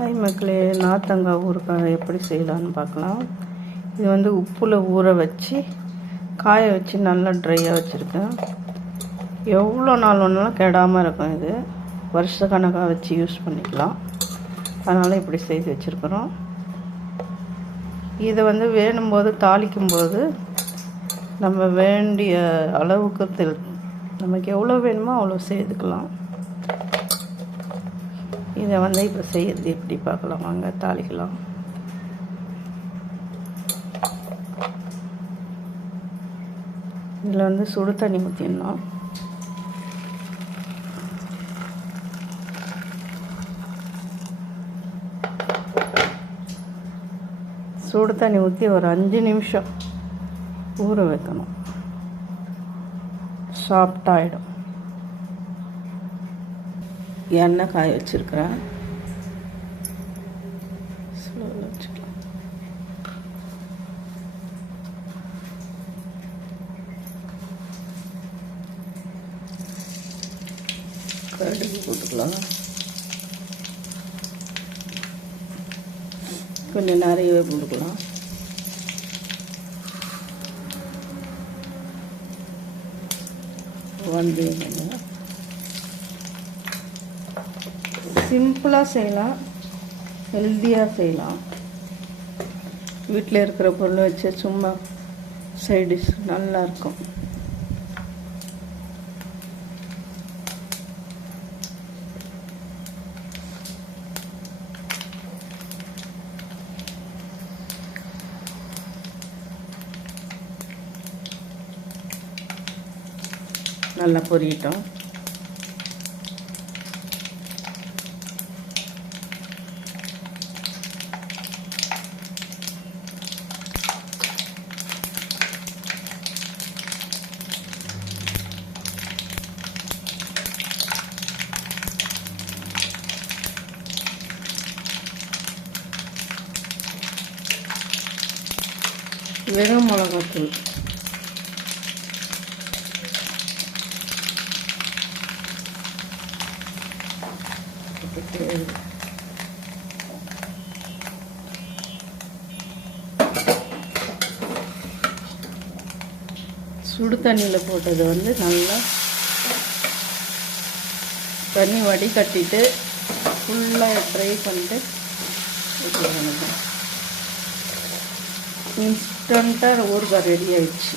Hi மக்களே, நார்த்தங்காய் ஊறுகாய் எப்படி செய்யலான்னு பார்க்கலாம். இது வந்து உப்பில் ஊற வச்சு காய வச்சு நல்லா ட்ரையாக வச்சுருக்கேன். எவ்வளோ நாள் ஒன்றுலாம் கெடாமல் இருக்கும். இது வருஷ கணக்காக வச்சு யூஸ் பண்ணிக்கலாம். அதனால் இப்படி செய்து வச்சுருக்குறோம். இதை வந்து வேணும்போது தாளிக்கும்போது நம்ம வேண்டிய அளவுக்கு நமக்கு எவ்வளோ வேணுமோ அவ்வளோ சேர்த்துக்கலாம். இதை வந்து இப்போ செய்யறது எப்படி பார்க்கலாம் வாங்க. தாளிக்கலாம். இதில் வந்து சுடு தண்ணி ஊற்றிடணும். சுடு தண்ணி ஊற்றி ஒரு 5 நிமிஷம் ஊற வைக்கணும். சாஃப்டாகிடும். எண்ணெய் காய வச்சுருக்கிறேன். ஸ்லோவில் வச்சுக்கலாம். கடுகு போட்டுக்கலாம். கொஞ்சம் நிறையவே போட்டுக்கலாம். வெந்தயம் சிம்பிளாக செய்யலாம், ஹெல்த்தியாக செய்யலாம். வீட்டில் இருக்கிற பொருளை வச்சு சும்மா சைட் டிஷ் நல்லாயிருக்கும். நல்லா பொரியட்டும். வெறும் மிளகாத்தூள் சுடு தண்ணியில் போட்டது வந்து நல்லா தண்ணி வடிகட்டிட்டு ஃபுல்லாக ட்ரை பண்ணிட்டு இன்ஸ்டண்ட்டாக ஊறுகாய் ரெடி ஆயிடுச்சு.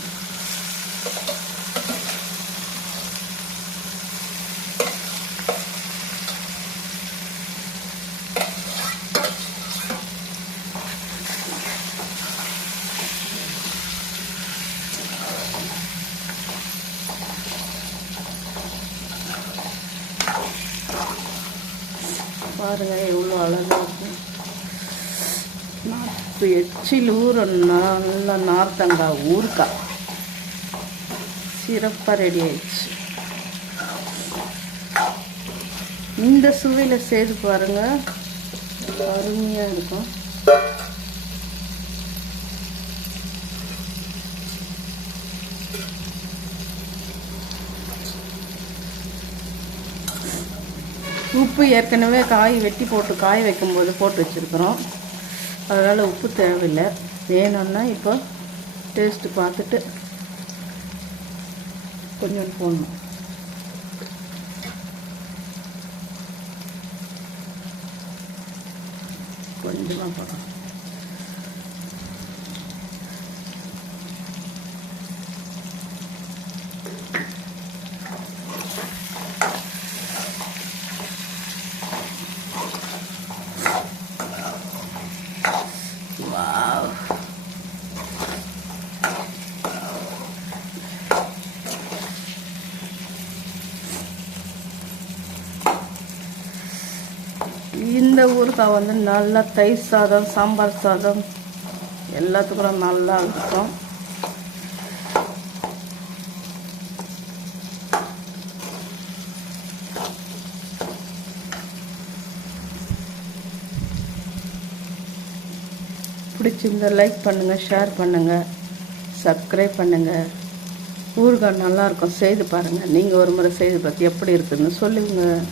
பாருங்க எவ்வளோ அழகாக இருக்கும். இப்போ எச்சில் ஊறணும்னா நல்லா நார்த்தங்காய் ஊறுகாய் சிறப்பாக ரெடி ஆயிடுச்சு. இந்த சுவையில் செய்து பாருங்கள், அருமையாக இருக்கும். உப்பு ஏற்கனவே காய் வெட்டி போட்டு காய வைக்கும்போது போட்டு வச்சுருக்குறோம். அதனால் உப்பு தேவையில்லை. வேணும்னா இப்போ டேஸ்ட்டு பார்த்துட்டு கொஞ்சம் போடணும். கொஞ்சமாக போடணும். இந்த ஊறுகாய் வந்து நல்லா தயிர் சாதம், சாம்பார் சாதம் எல்லாத்துக்கும் நல்லா இருக்கும். பிடிச்சிருந்தா லைக் பண்ணுங்கள், ஷேர் பண்ணுங்கள், சப்ஸ்கிரைப் பண்ணுங்கள். ஊறுகாய் நல்லாயிருக்கும், செய்து பாருங்கள். நீங்கள் ஒரு முறை செய்து பார்த்து எப்படி இருக்குதுன்னு சொல்லுங்கள்.